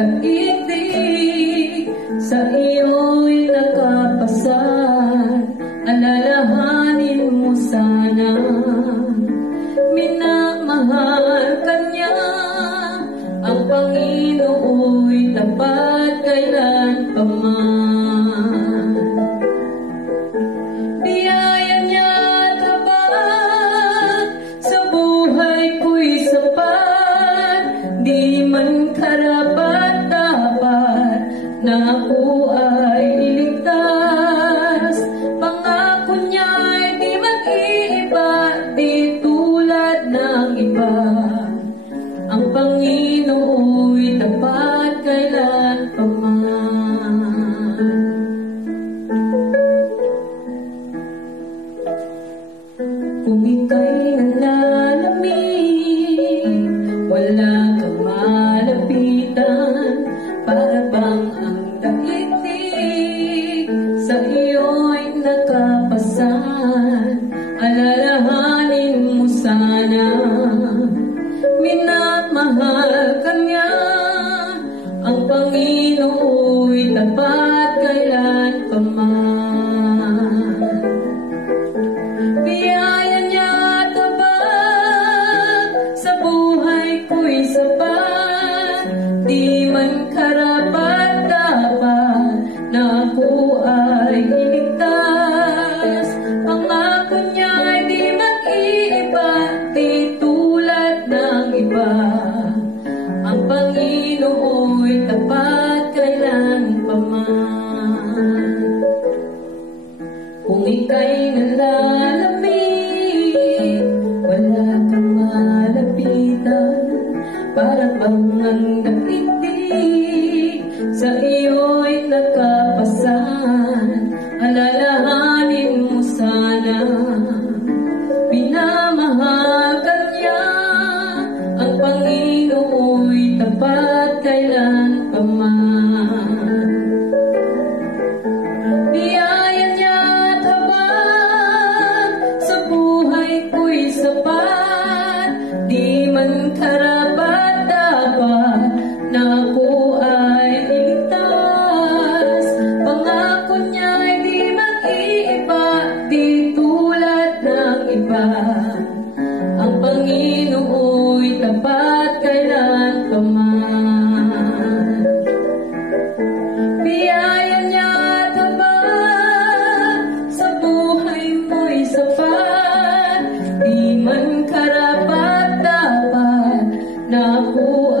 daigdig, sa iyo'y nakapasan. Alalahanin mo sana, minamahal ka niya. Ang Panginoo'y tapat kailan pa man. Biyaya niya tapat, sa buhay ko'y sapat. Di man karapat-dapat, na ako ay iligtas. Pangako niya'y di mag-iiba, di tulad ng iba. Ang Panginoo'y tapat kailan pa man. Kung ika'y nalalamig, wala kang malapitan, para bang ang daigdig sa iyo'y nakapasan. Alalahanin mo sana, minamahal ka niya. Ang Panginoo'y tapat kailan pa man. Biyaya niya tapat, sa buhay ko'y sapat. Di man karapat-dapat, na ako ay iligtas. Pangako niya'y di mag-iiba, di tulad ng iba. Ang Panginoo'y tapat kailan pa man. Kung ika'y nalalamig, wala kang malapitan, para bang ang daigdig sa iyo'y nakapasan. Alalahanin mo sana, minamahal ka niya. Ang Panginoo'y tapat kailan pa man. Biyaya niya tapat, sa buhay ko'y sapat. Di man karapat-dapat, na ako ay iligtas. Pangako niya'y di mag-iiba, di tulad ng iba. Ang Panginoo'y tapat kailan pa man. Biyaya niya tapat, sa buhay mo'y sapat. Di man karapat-dapat, na ako